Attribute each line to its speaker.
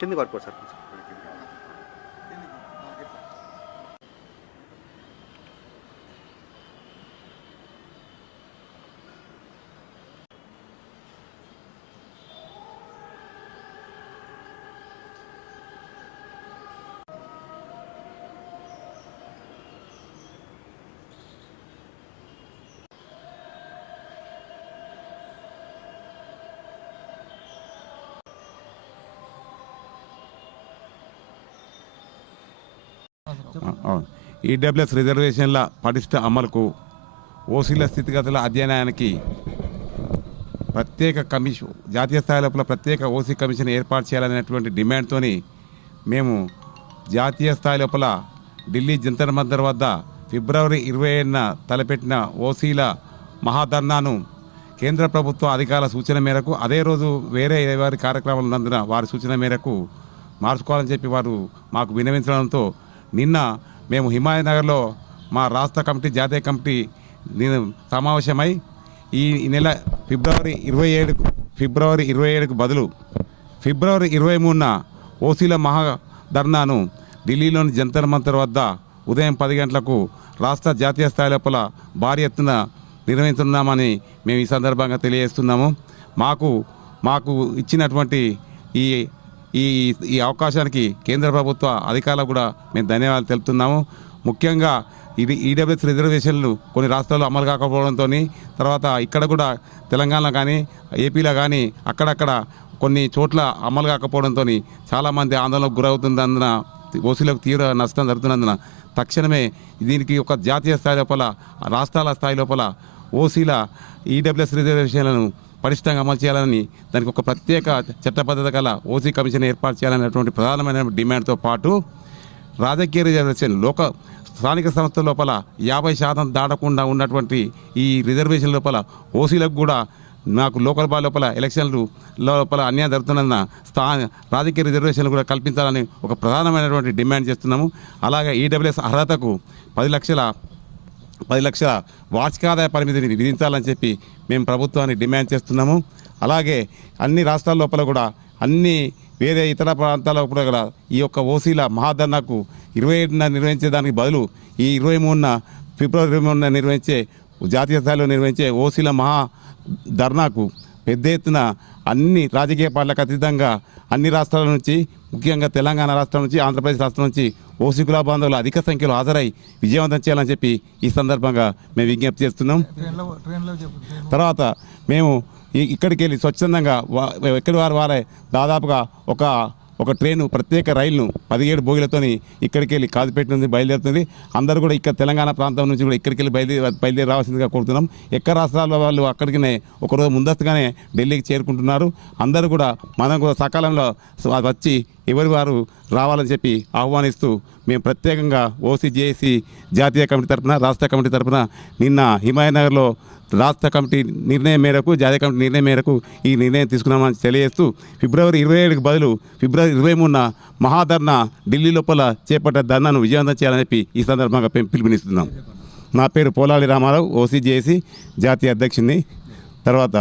Speaker 1: కిందికి పడుకో సార్
Speaker 2: అవును. ఈడబ్ల్యూఎస్ రిజర్వేషన్ల పటిష్ట అమలుకు ఓసీల స్థితిగతుల అధ్యయనానికి ప్రత్యేక కమిషన్ జాతీయ స్థాయి లోపల ప్రత్యేక ఓసీ కమిషన్ ఏర్పాటు చేయాలనేటువంటి డిమాండ్తోని మేము జాతీయ స్థాయి లోపల ఢిల్లీ జంతర్ మంతర్ వద్ద ఫిబ్రవరి ఇరవై ఏడున తలపెట్టిన ఓసీల మహాధర్నాను కేంద్ర ప్రభుత్వ అధికారుల సూచన మేరకు అదే రోజు వేరే వారి కార్యక్రమాలు ఉన్నందున వారి సూచన మేరకు మార్చుకోవాలని చెప్పి వారు మాకు వినవించడంతో నిన్న మేము హిమాయనగర్లో మా రాష్ట్ర కమిటీ జాతీయ కమిటీ సమావేశమై ఈ ఈ నెల ఫిబ్రవరి ఇరవై ఏడుకు ఫిబ్రవరి ఇరవై ఏడుకు బదులు ఫిబ్రవరి ఇరవై మూడున ఓసీల మహా ధర్నాను ఢిల్లీలోని జంతర్ మంతర్ వద్ద ఉదయం పది గంటలకు రాష్ట్ర జాతీయ స్థాయి లోపల భారీ ఎత్తున నిర్వహిస్తున్నామని మేము ఈ సందర్భంగా తెలియజేస్తున్నాము. మాకు మాకు ఇచ్చినటువంటి ఈ ఈ ఈ అవకాశానికి కేంద్ర ప్రభుత్వ అధికారులకు కూడా మేము ధన్యవాదాలు తెలుపుతున్నాము. ముఖ్యంగా ఇది ఈడబ్ల్యూఎస్ రిజర్వేషన్లు కొన్ని రాష్ట్రాల్లో అమలు కాకపోవడంతో తర్వాత ఇక్కడ కూడా తెలంగాణ కానీ ఏపీలో కానీ అక్కడక్కడ కొన్ని చోట్ల అమలు కాకపోవడంతో చాలామంది ఆందోళనకు గురవుతున్నందున ఓసీలకు తీవ్ర నష్టం జరుగుతున్నందున తక్షణమే దీనికి ఒక జాతీయ స్థాయి లోపల రాష్ట్రాల స్థాయి లోపల ఓసీల ఈడబ్ల్యూఎస్ రిజర్వేషన్లను పటిష్టంగా అమలు చేయాలని దానికి ఒక ప్రత్యేక చట్టబద్ధత గల ఓసీ కమిషన్ ఏర్పాటు చేయాలనేటువంటి ప్రధానమైన డిమాండ్తో పాటు రాజకీయ రిజర్వేషన్ లోక స్థానిక సంస్థల లోపల యాభై శాతం దాటకుండా ఉన్నటువంటి ఈ రిజర్వేషన్ లోపల ఓసీలకు కూడా నాకు లోకల్ బా లోపల ఎలక్షన్లు లోపల అన్యాయం జరుగుతున్న స్థా రాజకీయ రిజర్వేషన్లు కూడా కల్పించాలని ఒక ప్రధానమైనటువంటి డిమాండ్ చేస్తున్నాము. అలాగే ఈడబ్ల్యూఎస్ అర్హతకు పది లక్షల పది లక్షల వార్షిక ఆదాయ పరిమితిని విధించాలని చెప్పి మేము ప్రభుత్వాన్ని డిమాండ్ చేస్తున్నాము. అలాగే అన్ని రాష్ట్రాల లోపల కూడా అన్ని వేరే ఇతర ప్రాంతాల కూడా కూడా ఈ యొక్క ఓసీల మహాధర్నాకు ఇరవై ఏడున నిర్వహించేదానికి బదులు ఈ ఇరవై మూడున ఫిబ్రవరి ఇరవై మూడున నిర్వహించే జాతీయ స్థాయిలో నిర్వహించే ఓసీల మహా ధర్నాకు పెద్ద ఎత్తున అన్ని రాజకీయ పార్టీలకు అతీతంగా అన్ని రాష్ట్రాల నుంచి ముఖ్యంగా తెలంగాణ రాష్ట్రం నుంచి ఆంధ్రప్రదేశ్ రాష్ట్రం నుంచి ఓసీ కుల బాంధవులు అధిక సంఖ్యలో హాజరై విజయవంతం చేయాలని చెప్పి ఈ సందర్భంగా మేము విజ్ఞప్తి చేస్తున్నాం. తర్వాత మేము ఈ- ఇక్కడికి వెళ్ళి స్వచ్ఛందంగా ఎక్కడి వారు వారే దాదాపుగా ఒక ఒక ట్రైను ప్రత్యేక రైలును పదిహేడు బోగిలతోని ఇక్కడికి వెళ్ళి కాజిపేట నుంచి బయలుదేరుతుంది. అందరూ కూడా ఇక్కడ తెలంగాణ ప్రాంతం నుంచి కూడా ఇక్కడికి వెళ్ళి బయలుదేరి బయలుదేరి రావాల్సిందిగా కోరుతున్నాం. ఎక్క రాష్ట్రాల వాళ్ళు అక్కడికినే ఒకరోజు ముందస్తుగానే ఢిల్లీకి చేరుకుంటున్నారు. అందరూ కూడా మనం కూడా సకాలంలో వచ్చి ఎవరి వారు రావాలని చెప్పి ఆహ్వానిస్తూ మేము ప్రత్యేకంగా ఓసీజేఏసీ జాతీయ కమిటీ తరపున రాష్ట్ర కమిటీ తరఫున నిన్న హిమాయనగర్లో రాష్ట్ర కమిటీ నిర్ణయం మేరకు జాతీయ కమిటీ నిర్ణయం మేరకు ఈ నిర్ణయం తీసుకున్నామని తెలియజేస్తూ ఫిబ్రవరి ఇరవై ఏడుకి బదులు ఫిబ్రవరి ఇరవై మూడున మహాధర్నా ఢిల్లీ లోపల చేపట్టే ధర్నాను విజయవంతం చేయాలని చెప్పి ఈ సందర్భంగా మేము పిలుపునిస్తున్నాం. నా పేరు పోలాలి రామారావు ఓసీజేఏసీ జాతీయ అధ్యక్షుడిని. తర్వాత